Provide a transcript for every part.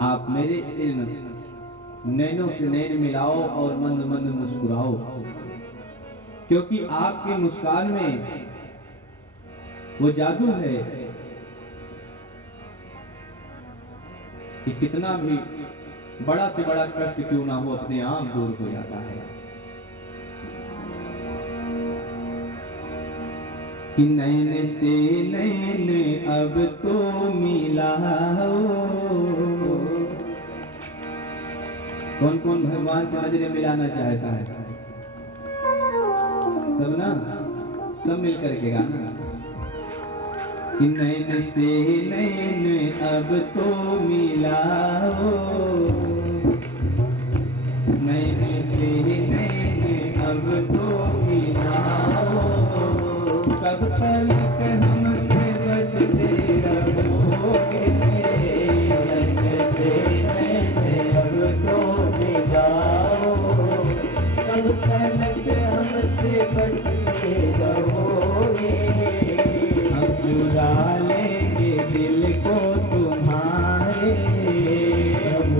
आप मेरे इन नैनों से नैन मिलाओ और मंद मंद मुस्कुराओ, क्योंकि आपकी मुस्कान में वो जादू है कि कितना भी बड़ा से बड़ा कष्ट क्यों ना हो अपने आप दूर हो जाता है। कि नैन से नैन अब तो मिलाओ। कौन कौन भगवान से नजरें मिलाना चाहता है? सब ना, सब मिलकर के गाना। कि नैन से नैन अब तो मिलाओ, नैन से नैन अब तो मिलाओ। कब तक हमसे बचते रहोगे, नैन से नैन अब तो मिलाओ। कब तक हमसे बचते रहोगे, हम चुरा लेंगे दिल को तुम्हारे, हम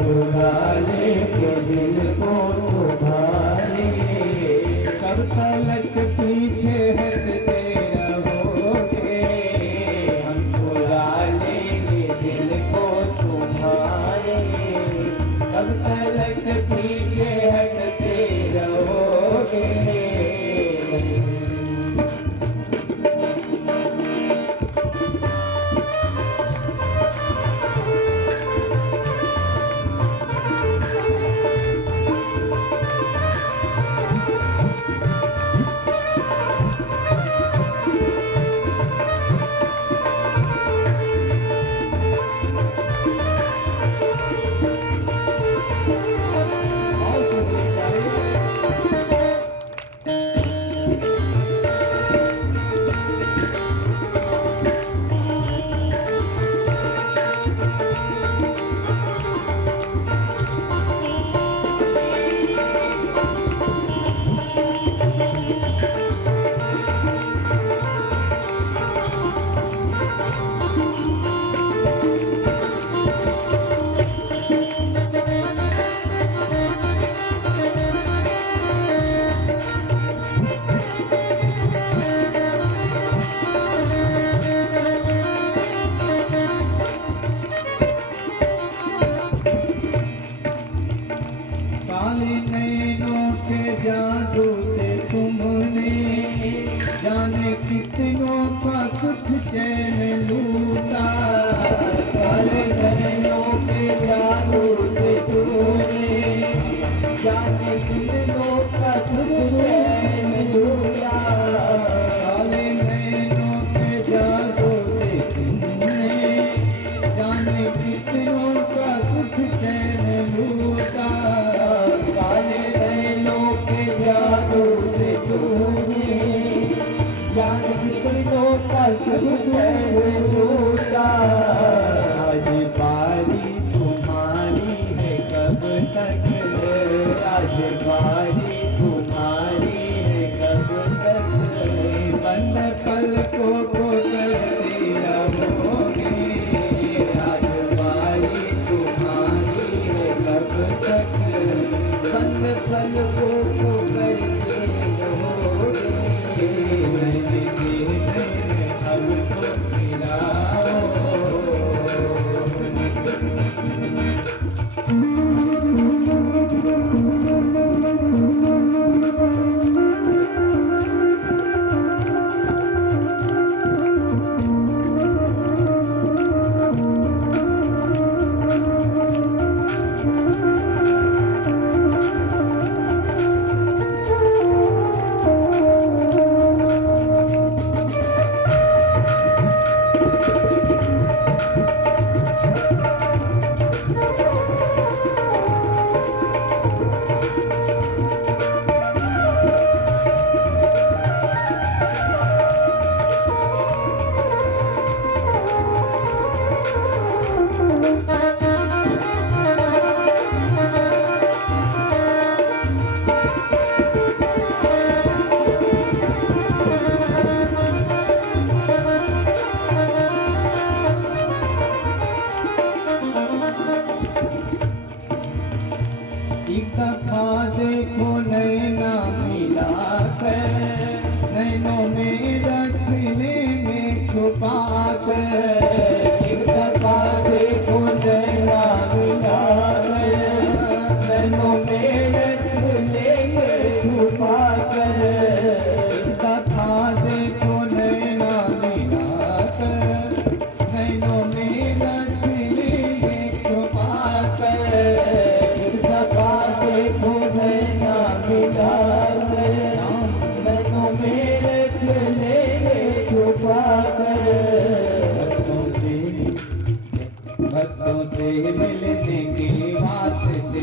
भक्तों से मिलने की वास्ते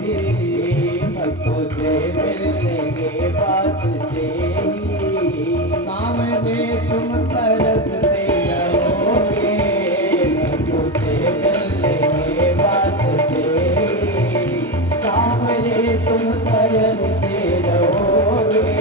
ही, भक्तों से मिलने के वास्ते ही, सामने तुम तरसते रहोगे। भक्तों से मिलने के वास्ते ही, सामने तुम तरसते रहोगे।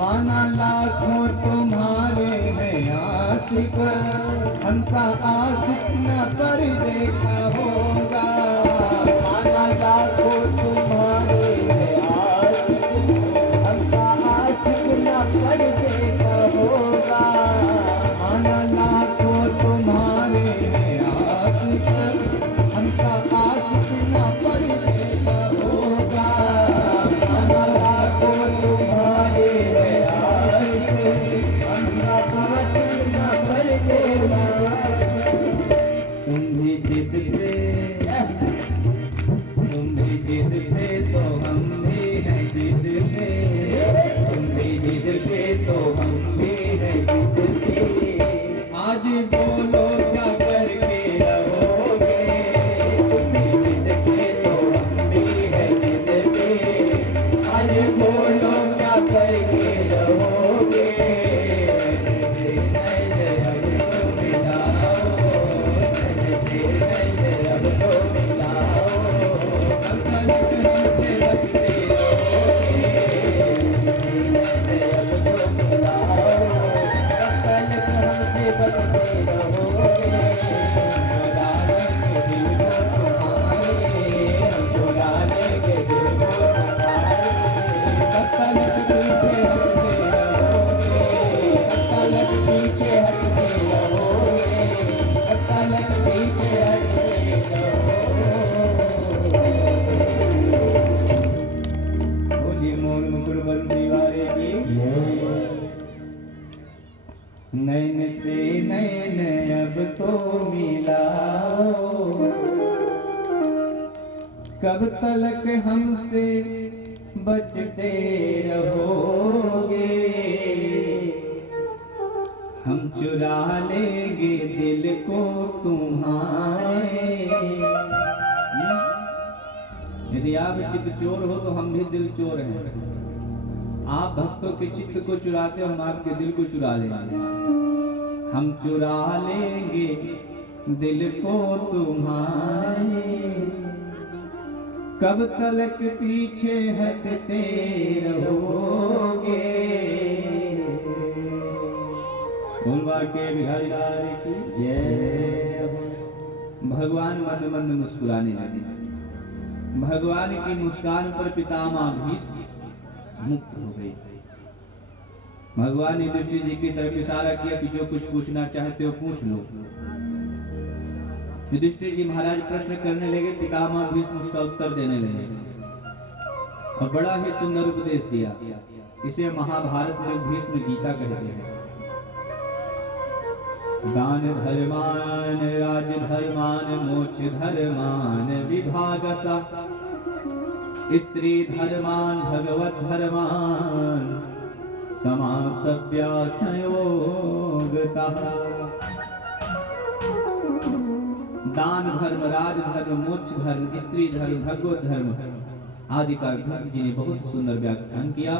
माना लाखों तुम्हारे हैं आशिक, हमसा आशिक न पर देखा होगा। माना लाखों तुम्हारे हैं आशिक, हमसा आशिक न पर देखा होगा। माना लाखों तुम्हारे हैं आशिक, हमसा आशिक न पर देखा होगा। माना लाखों तुम्हारे तुम भी जिद पे, तुम भी जिद पे तो हम भी हैं जिद पे, तुम भी जिद पे तो हम भी हैं जिद पे। आज बोलो क्या करके रहोगे। तुम भी जिद पे तो हम भी हैं जिद पे, आज बोलो क्या करके रहोगे। नैन से नैन अब तो मिलाओ, कब तलक हमसे बचते रहोगे। हम चुरा लेंगे दिल को तुम्हारे। यदि आप चित्त चोर हो तो हम भी दिल चोर हैं। आप भक्तों के चित्त को चुराते हो, हम आपके दिल को चुरा लेंगे। हम चुरा लेंगे दिल को तुम्हारे, कब तलक पीछे हटते रहोगे। बोलवा के बिहारी लाल की जय। भगवान मंद मंद मुस्कुराने लगे। भगवान की मुस्कान पर पितामह भीष्म मुक्त हो गए। भगवान ने युधिष्ठिर जी की तरफ इशारा किया कि जो कुछ पूछना चाहते हो पूछ लो। युधिष्ठिर जी महाराज प्रश्न करने लगे, पितामह भीष्म उसका उत्तर देने लगे और बड़ा ही सुंदर उपदेश दिया। इसे महाभारत में भीष्म गीता कहते हैं। दान धर्मान राज धर्मान मोक्ष धर्मान विभागसा, स्त्री धर्मान भगवत धर्मान समासव्या संयोगतः। दान धर्म, राज धर्म, मोक्ष धर्म, स्त्री धर्म, भगवत धर्म आदि का भीष्म जी ने बहुत सुंदर व्याख्यान किया।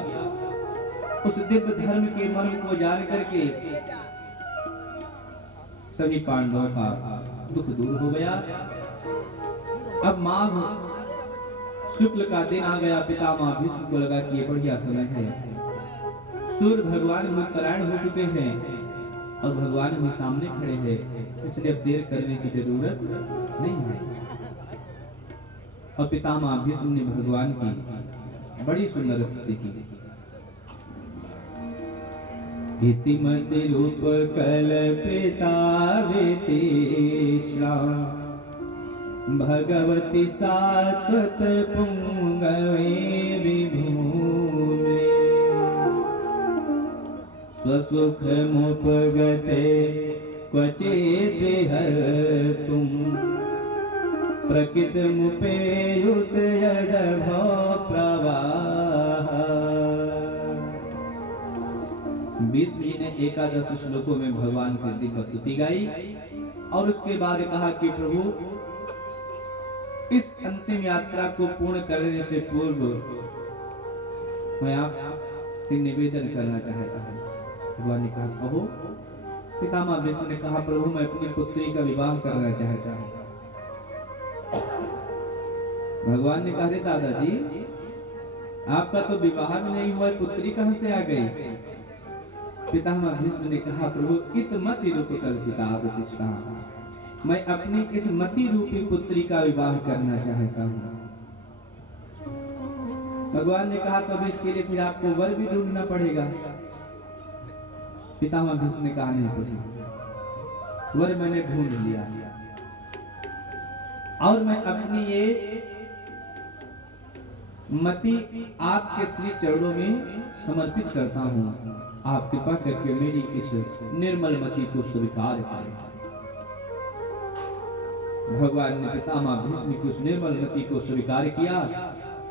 उस दिव्य धर्म के मर्म को जान करके सभी पांडवों का दुख दूर हो गया। अब माघ शुक्ल का दिन आ गया। पितामह भीष्म को लगा कि ये बढ़िया समय है। सूर्य भगवान उत्तरायण हो चुके हैं और भगवान भी सामने खड़े हैं, इसलिए अब देर करने की जरूरत नहीं है। और पितामह भीष्म ने भगवान की बड़ी सुंदर स्तुति की। इतिमति रूप कल्पिता वितीक्ष्णा भगवती सात्वत पुंगवे विभूमे स्वसुख मुपगते क्वचित् विहर्तुं प्रकृत मुपेयुष यदभो प्रवाह। भीष्म जी ने 11 श्लोकों में भगवान की दिव्य स्तुति गाई और उसके बाद कहा कि प्रभु इस अंतिम यात्रा को पूर्ण करने से पूर्व मैं आपसे निवेदन करना चाहता हूँ। भगवान ने कहा कहो। पितामह भीष्म ने कहा प्रभु मैं अपनी पुत्री का विवाह करना चाहता हूँ। भगवान ने कहा दादाजी आपका तो विवाह भी नहीं हुआ, पुत्री कहां से आ गई? पितामह भीष्म ने कहा प्रभु इतमति रूप कल्पिता वितीक्ष्णा, मैं अपनी इस मति रूपी पुत्री का विवाह करना चाहता हूँ। भगवान ने कहा तो अभी इसके लिए फिर आपको वर भी ढूंढना पड़ेगा। पितामह भीष्म ने कहा नहीं पड़ी, वर मैंने ढूंढ लिया और मैं अपनी ये मति आपके श्री चरणों में समर्पित करता हूँ। आप कृपा करके मेरी इस निर्मल मति को स्वीकार करें। भगवान ने पितामह भीष्म की उस निर्मल मति को स्वीकार किया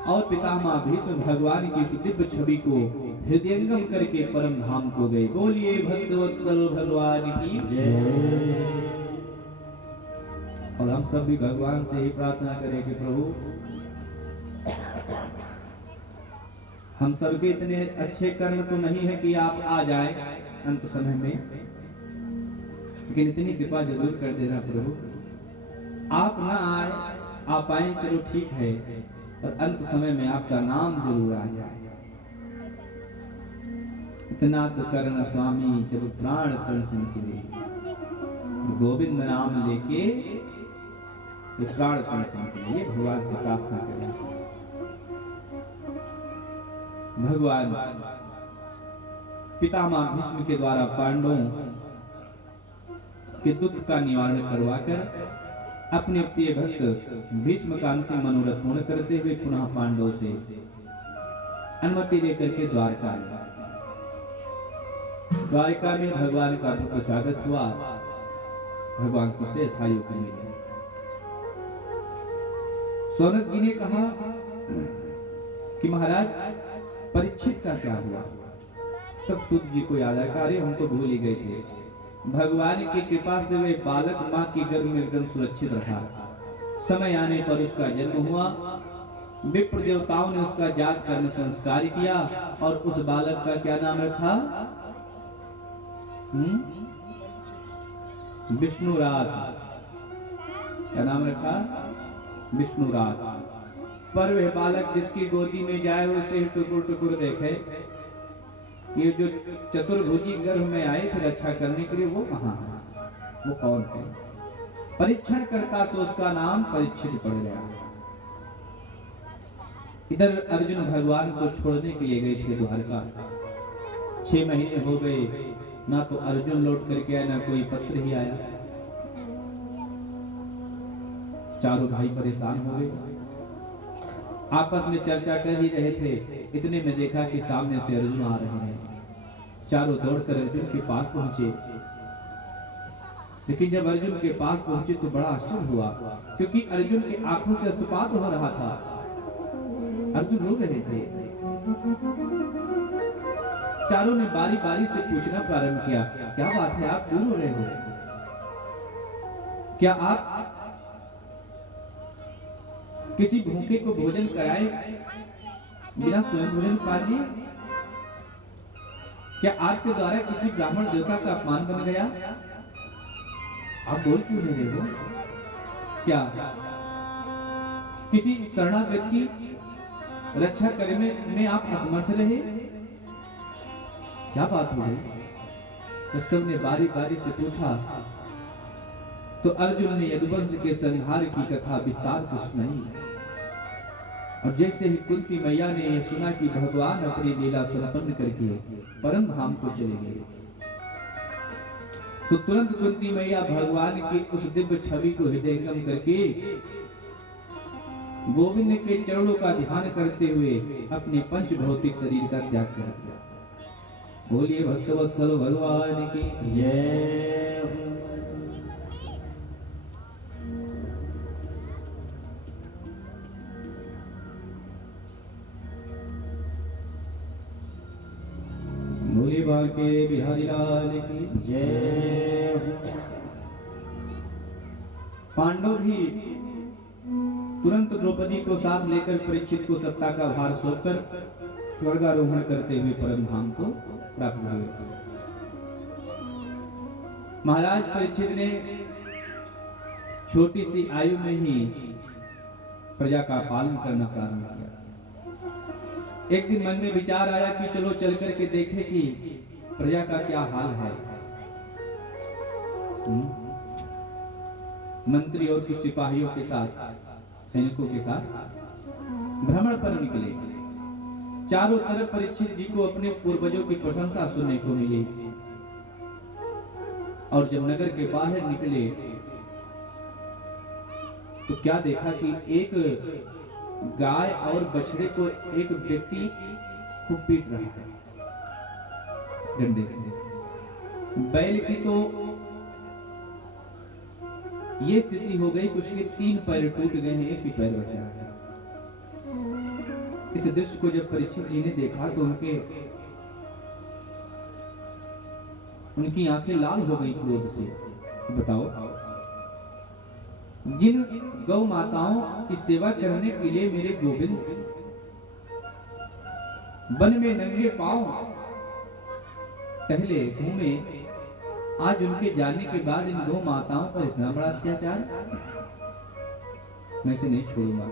और पितामह भीष्म भगवान की उस दिव्य छवि को हृदयंगम करके परम धाम को गए। बोलिए भक्तवत्सल भगवान की जय। और हम सब भी भगवान से ही प्रार्थना करें कि प्रभु हम सबके इतने अच्छे कर्म तो नहीं है कि आप आ जाएं अंत समय में, लेकिन इतनी कृपा जरूर कर देना प्रभु। आप ना आए, आप आए चलो ठीक है, पर अंत समय में आपका नाम जरूर आ जाए। इतना तो करना स्वामी, चलो प्राण तन के लिए गोविंद नाम लेके प्राण तन के लिए भगवान से प्रार्थना करें। भगवान पितामह भीष्म के द्वारा पांडवों के दुख का निवारण करवाकर अपने प्रिय भक्त भीष्म का अंतिम मनोरथ पूर्ण करते हुए पुनः पांडवों से अनुमति लेकर के द्वारका में भगवान का भव्य स्वागत हुआ। भगवान सबसे यथायोग मिले। सौनक जी ने कहा कि महाराज परीक्षित का क्या हुआ? तब सूत जी को याद आया, अरे हम तो भूल ही गए थे। भगवान की कृपा से वे बालक मां की गर्भ में एकदम सुरक्षित रहा। समय आने पर उसका जन्म हुआ। विप्र देवताओं ने उसका जात कर्म संस्कार किया और उस बालक का क्या नाम रखा? विष्णुरात। क्या नाम रखा? विष्णुरात। पर वह बालक जिसकी गोदी में जाए उसे टुकुर टुकुर देखे। ये जो चतुर्भुजी गर्भ में आए थे रक्षा करने के लिए, वो कहाँ है? वो कौन है? परीक्षण करता तो उसका नाम परीक्षित पड़ गया। इधर अर्जुन भगवान को छोड़ने के लिए गए थे द्वारका। 6 महीने हो गए, ना तो अर्जुन लौट करके आया, ना कोई पत्र ही आया। चारों भाई परेशान हो गए, आपस में चर्चा कर ही रहे थे। इतने में देखा कि सामने से अर्जुन आ रहे हैं। चारों दौड़कर अर्जुन के पास पहुंचे, लेकिन जब अर्जुन के पास पहुंचे तो बड़ा आश्चर्य हुआ, क्योंकि अर्जुन की आंखों से अश्रुपात हो रहा था। अर्जुन रो रहे थे। चारों ने बारी बारी से पूछना प्रारंभ किया, क्या बात है, आप क्यों रो रहे हो? क्या आप किसी भूखे को भोजन कराए बिना स्वयं भोजन पा लिए? क्या आपके द्वारा किसी ब्राह्मण देवता का अपमान बन गया? आप बोल क्यों नहीं रहे हो? क्या किसी शरणागत की रक्षा करने में आप असमर्थ रहे? क्या बात हो गई? सब ने बारी बारी से पूछा तो अर्जुन ने यदुवंश के संहार की कथा विस्तार से सुनाई। और जैसे ही कुंती मैया ने यह सुना कि भगवान अपनी लीला संपन्न करके परम धाम को चले गए, तो तुरंत कुंती मैया भगवान की उस दिव्य छवि को हृदयंगम करके गोविंद के चरणों का ध्यान करते हुए अपने पंच भौतिक शरीर का त्याग कर दिया। बोलिए भक्तवत्सल भगवान की जय। बोलिए बांके बिहारी लाल की जय। पांडव भी तुरंत द्रौपदी को साथ लेकर परीक्षित को सत्ता का भार सौंपकर स्वर्गारोहण करते हुए परम धाम को प्राप्त हुए। महाराज परीक्षित ने छोटी सी आयु में ही प्रजा का पालन करना प्रारंभ किया। एक दिन मन में विचार आया कि चलो चल कर के देखें कि प्रजा का क्या हाल है। मंत्री और कुछ सिपाहियों के साथ, सैनिकों के साथ भ्रमण पर निकले। चारों तरफ परीक्षित जी को अपने पूर्वजों की प्रशंसा सुनने को मिली। और जब नगर के बाहर निकले तो क्या देखा कि एक गाय और बछड़े को एक व्यक्ति खूब पीट रहा है डंडे से। बैल की तो ये स्थिति हो गई कि उसके 3 पैर टूट गए हैं, एक ही पैर बचा है। इस दृश्य को जब परीक्षित जी ने देखा तो उनकी आंखें लाल हो गई क्रोध से। बताओ, जिन गौ माताओं की सेवा करने के लिए मेरे गोविंद वन में नंगे पांव पहले घूमे, आज उनके जाने के बाद इन गौ माताओं पर इतना बड़ा अत्याचार, मैं इसे नहीं छोड़ूंगा।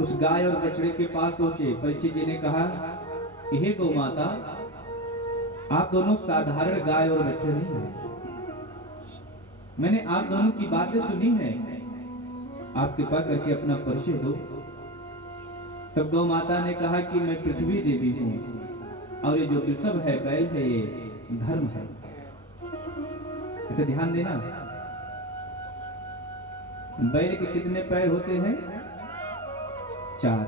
उस गाय और बछड़े के पास पहुंचे। परीक्षित जी ने कहा, हे गौ माता, आप दोनों साधारण गाय और बछड़े नहीं हैं। मैंने आप दोनों की बातें सुनी है, आप कृपा करके अपना परिचय दो। तब गौ माता ने कहा कि मैं पृथ्वी देवी हूँ और ये जो वृषभ है, बैल है, ये धर्म है। अच्छा ध्यान देना, बैल के कितने पैर होते हैं? 4।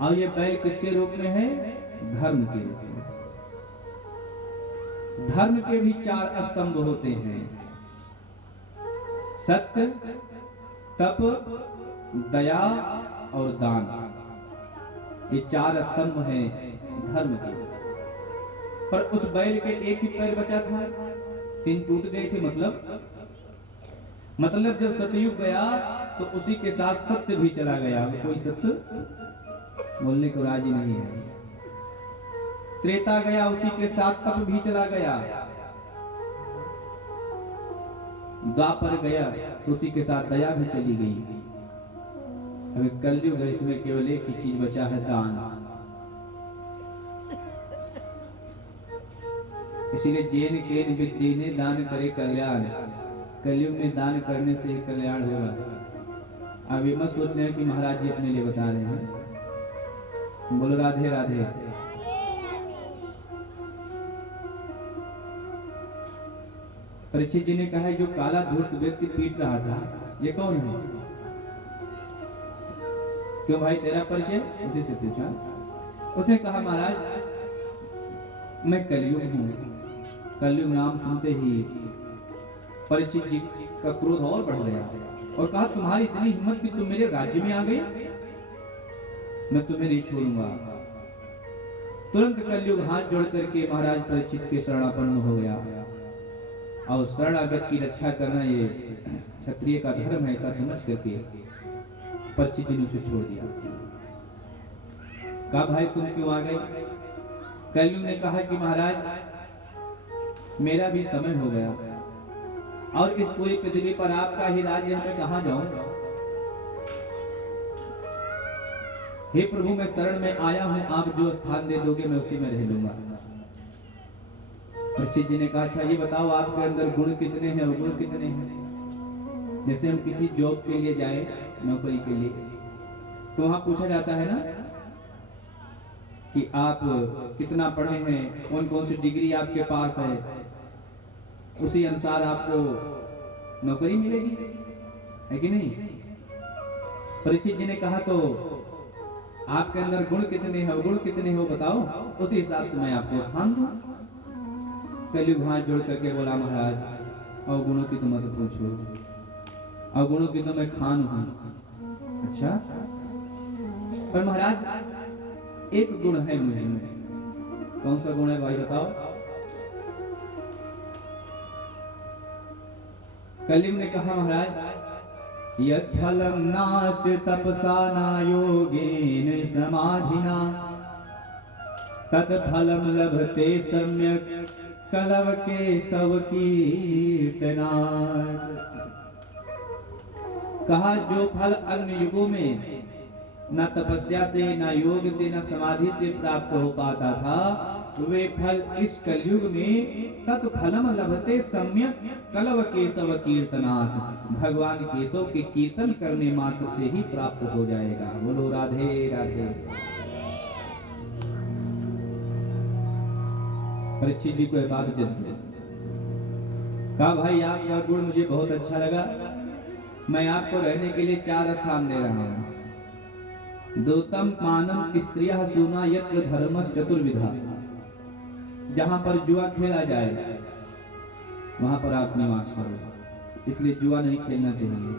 और ये बैल किसके रूप में है? धर्म के रूप में। धर्म के भी 4 स्तंभ होते हैं, सत्य, तप, दया और दान। ये 4 स्तंभ हैं धर्म के। पर उस बैल के एक ही पैर बचा था, 3 टूट गए थे। मतलब जब सतयुग गया तो उसी के साथ सत्य भी चला गया। कोई सत्य बोलने को राजी नहीं है। त्रेता गया, उसी के साथ तप भी चला गया। द्वापर गया तो उसी के साथ दया भी चली गई। अभी कलयुग है, इसमें केवल एक ही चीज बचा है, दान। इसीलिए जेन केन विद्येने दान करे कल्याण। कलयुग में दान करने से ही कल्याण होगा। अब ये मत सोच रहे हैं कि महाराज जी अपने लिए बता रहे हैं। बोलो राधे राधे। परीक्षित जी ने कहा, जो काला धूर्त व्यक्ति पीट रहा था, ये कौन है? क्यों भाई, तेरा परिचय? उसी से पूछा। उसने कहा, महाराज मैं कलयुग हूँ। कलयुग नाम सुनते ही परीक्षित जी का क्रोध और बढ़ गया और कहा, तुम्हारी इतनी हिम्मत कि तुम मेरे राज्य में आ गए, मैं तुम्हें नहीं छोड़ूंगा। तुरंत कलयुग हाथ जोड़ करके महाराज परीक्षित के शरणापन्न हो गया। और शरणागत की रक्षा करना ये क्षत्रिय का धर्म है, ऐसा समझ करके परीक्षित जी ने उसे छोड़ दिया। कहा, भाई तुम क्यों आ गए? कलयुग ने कहा कि महाराज मेरा भी समय हो गया और इस पूरी पृथ्वी पर आपका ही राज्य है, मैं कहां जाऊं? हे प्रभु मैं शरण में आया हूं, आप जो स्थान दे दोगे मैं उसी में रह लूंगा। परीक्षित जी ने कहा अच्छा ये बताओ आपके अंदर गुण कितने हैं, अवगुण कितने हैं। जैसे हम किसी जॉब के लिए जाएं, नौकरी के लिए, तो वहां पूछा जाता है ना कि आप कितना पढ़े हैं, कौन कौन सी डिग्री आपके पास है, उसी अनुसार आपको नौकरी मिलेगी, है कि नहीं। परीक्षित जी ने कहा तो आपके अंदर गुण कितने हैं, अवगुण कितने हैं वो बताओ, उसी हिसाब से मैं आपको स्थान दूं। कलयुग हाथ जोड़ करके बोला महाराज अवगुणों की तो मत पूछो, अवगुणों की तो मैं खान हूं। अच्छा पर महाराज एक गुण है मुझे में, कौन सा गुण है भाई बताओ। कलयुग ने कहा महाराज यत् फलम नास्ति तपसा न योगेन समाधिना तत् फलम लभते सम्यक कलव के सब कीर्तना। कहा जो फल अन्य युगों में न तपस्या से, न योग से, न समाधि से प्राप्त हो पाता था, वे फल इस कलयुग में तत्फलम लभते सम्यक कलव केशव कीर्तनात्, भगवान केशव के कीर्तन करने मात्र से ही प्राप्त हो जाएगा। बोलो राधे राधे। परीक्षित जी को यह बात जज गई। कहा भाई आपका गुण मुझे बहुत अच्छा लगा, मैं आपको रहने के लिए 4 स्थान दे रहा हूं। दोतम मानम स्त्रियः सूना यत्र धर्मस् चतुर्विधा, जहां पर जुआ खेला जाए वहां पर आप निवास करो, इसलिए जुआ नहीं खेलना चाहिए।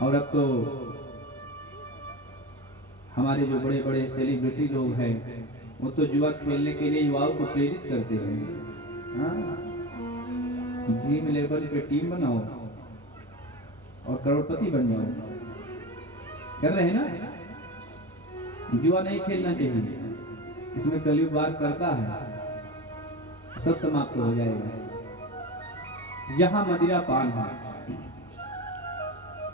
और अब तो हमारे जो बड़े बड़े सेलिब्रिटी लोग हैं वो तो जुआ खेलने के लिए युवाओं को प्रेरित करते हैं। ड्रीम 11 पे टीम बनाओ और करोड़पति बन जाओ, कर रहे हैं ना। जुआ नहीं खेलना चाहिए, इसमें कलयुग वास करता है, सब समाप्त हो जाएगा। जहां मदिरा पान है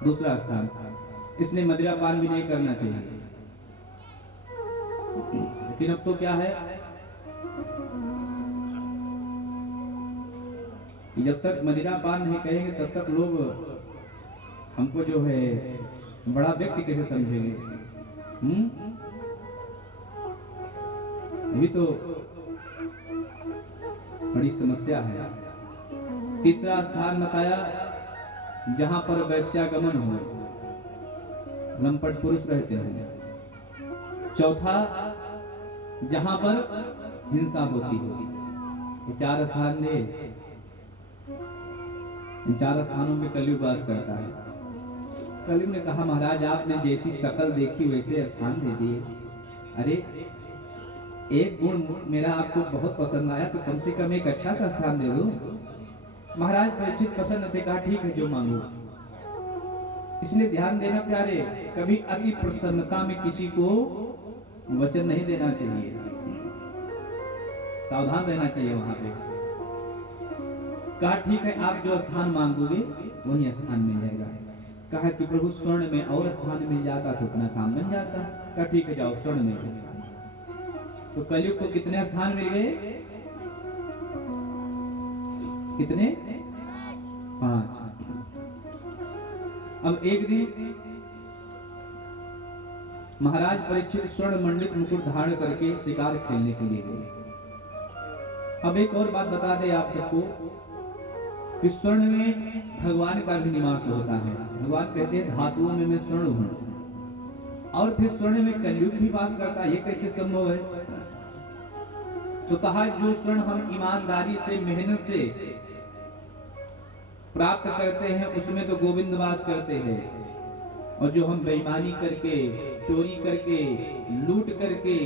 दूसरा स्थान, इसलिए मदिरा पान भी नहीं करना चाहिए। लेकिन अब तो क्या है कि जब तक मदिरा पान नहीं करेंगे तब तक लोग हमको जो है बड़ा व्यक्ति कैसे समझेंगे। ये तो बड़ी समस्या है। तीसरा स्थान बताया जहां पर वैश्यागमन हो, लंपट पुरुष रहते हैं। चौथा जहां पर हिंसा होती हो। ये 4 स्थान दे, इन 4 स्थानों में कलयुग वास करता है। कलयुग ने कहा महाराज आपने जैसी शकल देखी वैसे स्थान दे दिए। अरे एक गुण मेरा आपको बहुत पसंद आया तो कम से कम एक अच्छा सा स्थान दे दो। महाराज परीक्षित प्रसन्न थे, कहा ठीक है जो मांगो। इसलिए ध्यान देना प्यारे, कभी अति प्रसन्नता में किसी को वचन नहीं देना चाहिए, सावधान रहना चाहिए वहां पे। कहा ठीक है आप जो स्थान मांगोगे वही स्थान मिल जाएगा। कहा कि प्रभु स्वर्ण में और स्थान मिल जाता तो अपना काम बन जाता। कहा ठीक है जाओ स्वर्ण में स्थान। तो कलयुग को कितने स्थान मिल गए? कितने? 5। अब एक दिन महाराज परीक्षित स्वर्ण मंडित मुकुट धारण करके शिकार खेलने के लिए गए। अब एक और बात बता दे आप सबको कि स्वर्ण में भगवान का भी निवास होता है। भगवान कहते हैं धातुओं में मैं स्वर्ण हूं, और फिर स्वर्ण में कलयुग भी वास करता है। ये कैसे संभव है? तो कहा जो स्वर्ण हम ईमानदारी से, मेहनत से प्राप्त करते हैं उसमें तो गोविंद वास करते हैं, और जो हम बेईमानी करके, चोरी करके, लूट करके,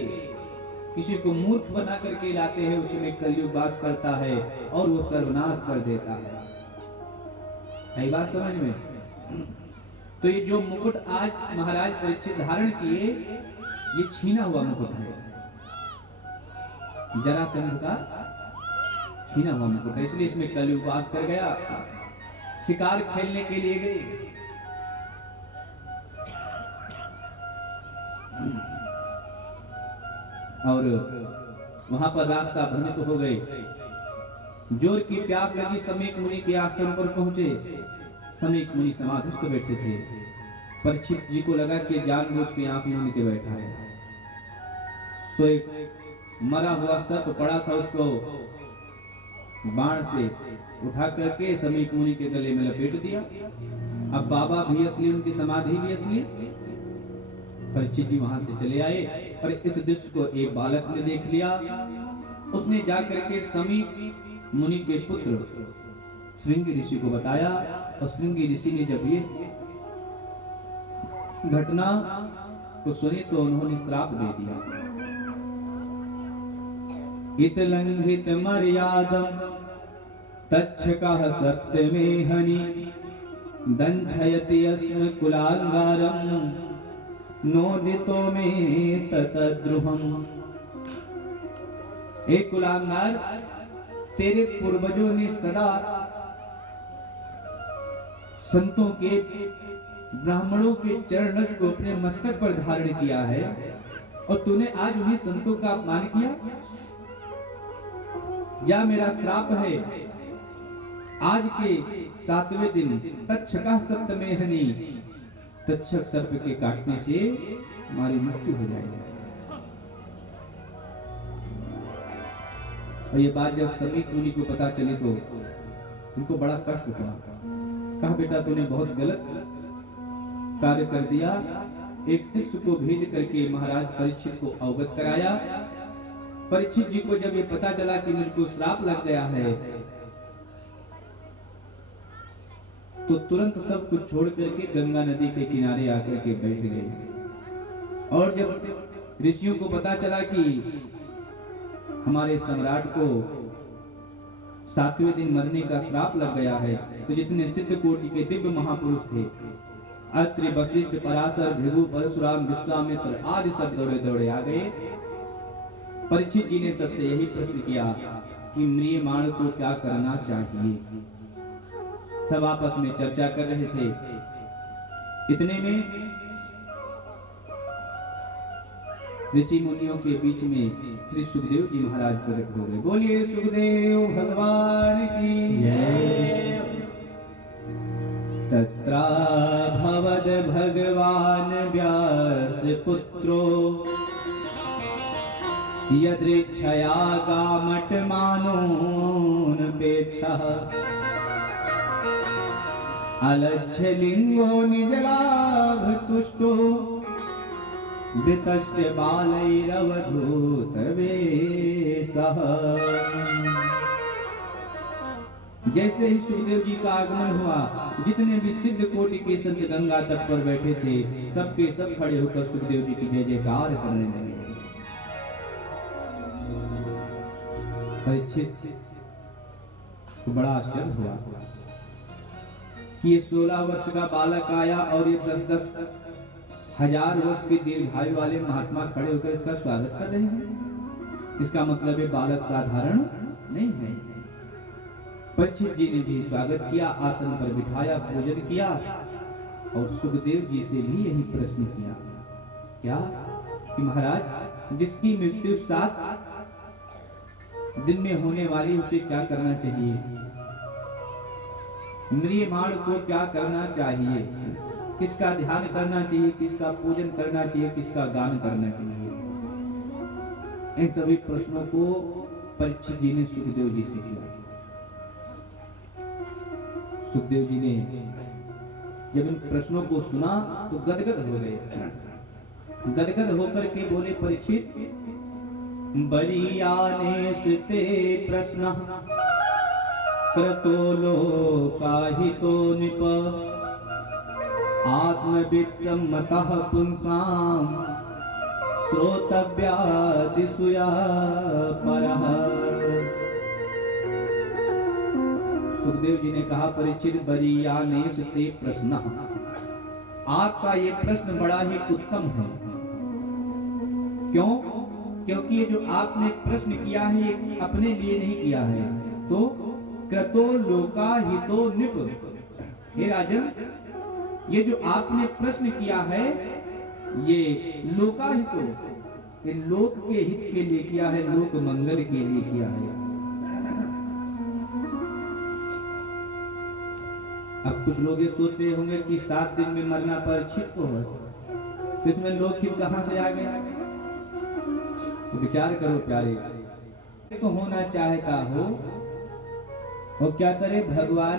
किसी को मूर्ख बना करके लाते हैं उसमें कलयुग वास करता है और वो सर्वनाश कर देता है। यही बात समझ में? तो ये जो मुकुट आज महाराज परीक्षित धारण किए, ये छीना हुआ मुकुट है, जरासंध का छीना हुआ मुकुट है। इसलिए इसमें कलयुग वास कर गया। शिकार खेलने के लिए गए, और वहां पर रास्ता भ्रमित हो गए। जोर की प्यास लगी, समीक मुनि के आश्रम पर पहुंचे। समीक मुनि समाधिस्थ बैठे थे। परीक्षित जी को लगा कि जानबूझ के आंख मूंद के बैठा है। तो एक मरा हुआ सर्प पड़ा था, उसको बाण से उठा करके समीक मुनि के गले में लपेट दिया। अब बाबा भी असली, उनकी समाधि भी असली। परीक्षित जी वहां से चले आए, पर इस दृश्य को एक बालक ने देख लिया। उसने जाकर के समीक मुनि के पुत्र श्रृंगी ऋषि को बताया, और श्रृंगी ऋषि ने जब ये घटना को सुनी तो उन्होंने श्राप दे दिया। इत लंघित मर्यादम तच्छकः सत्य में हनि दंछयति अस्म कुलांगारम नोदितो में ततद्रुहम। एक कुलांगार, तेरे पूर्वजों ने सदा संतों के, ब्राह्मणों के चरण रज को अपने मस्तक पर धारण किया है, और तूने आज उन्हीं संतों का अपमान किया। या मेरा श्राप है, आज के 7वें दिन तक्षका सप्त में हनी, तक्षक सर्प के काटने से हमारी मृत्यु हो जाएगी। और ये बात जब समीक मुनि को पता चली तो उनको बड़ा कष्ट हुआ। कहा, बेटा तूने बहुत गलत कार्य कर दिया। एक शिष्य को भेज करके महाराज परीक्षित को अवगत कराया। परीक्षित जी को जब ये पता चला कि मुझको श्राप लग गया है, तो तुरंत सब कुछ छोड़ करके गंगा नदी के किनारे आकर के बैठ गए। और जब ऋषियों को पता चला कि हमारे सम्राट को 7वें दिन मरने का श्राप लग गया है, तो जितने सिद्ध कोटि के दिव्य महापुरुष थे, अत्रि, वशिष्ठ, पराशर, भृगु, परशुराम, विश्वामित्र आदि सब दौड़े दौड़े आ गए। परीक्षित जी ने सबसे यही प्रश्न किया कि म्रियमाण को क्या करना चाहिए। सब आपस में चर्चा कर रहे थे। इतने में ऋषि मुनियों के बीच में श्री सुखदेव जी महाराज प्रकट हो गए। बोलिए सुखदेव भगवान की जय। तत्रा भवद भगवान व्यास पुत्रो यदृच्छया कामट मानोऽनपेक्षः अलज्झ लिंगो निजलाभ तुष्टो वितश्च बालैरवधूत वेशः। जैसे ही सुखदेव जी का आगमन हुआ, जितने भी सिद्ध कोटि के संत गंगा तट पर बैठे थे, सबके सब खड़े होकर सुखदेव जी की जय जयकार करने लगे। परीक्षित को बड़ा आश्चर्य हुआ कि ये 16 वर्ष का बालक आया और ये 10-10 हजार वर्ष के दीर्घायु वाले महात्मा खड़े होकर इसका स्वागत कर रहे हैं। इसका मतलब ये बालक साधारण नहीं है। परीक्षित जी ने भी स्वागत किया, आसन पर बिठाया, पूजन किया, और सुखदेव जी से भी यही प्रश्न किया, क्या कि महाराज जिसकी मृत्यु 7 दिन में होने वाली, उसे क्या करना चाहिए? म्रियमाण को क्या करना चाहिए? किसका ध्यान करना चाहिए? किसका पूजन करना चाहिए? किसका गान करना चाहिए? इन सभी प्रश्नों को परीक्षित जी ने सुखदेव जी से किया। सुखदेव जी ने जब इन प्रश्नों को सुना तो गदगद हो गए। गदगद होकर के बोले, परीक्षित बरीयानेश ते प्रश्न क्रतो लोकाहितो निप आत्मविद सम्मतः पुंसां श्रोतव्यादिसूया परः। सुखदेव जी ने कहा, परीक्षित बरीयानेश ते प्रश्न, आपका ये प्रश्न बड़ा ही उत्तम है। क्यों? क्योंकि ये जो आपने प्रश्न किया है ये अपने लिए नहीं किया है, तो क्रतो लोकाहितो निप। हे राजन, ये जो आपने प्रश्न किया है ये लोकाहितो, कि लोक के हित के लिए किया है, लोक मंगल के लिए किया है। अब कुछ लोग ये सोच रहे होंगे कि 7 दिन में मरना परीक्षित को है, तो इसमें लोक हित कहां से आ गया? तो विचार करो प्यारे, तो होना चाहता हो और क्या करे भगवान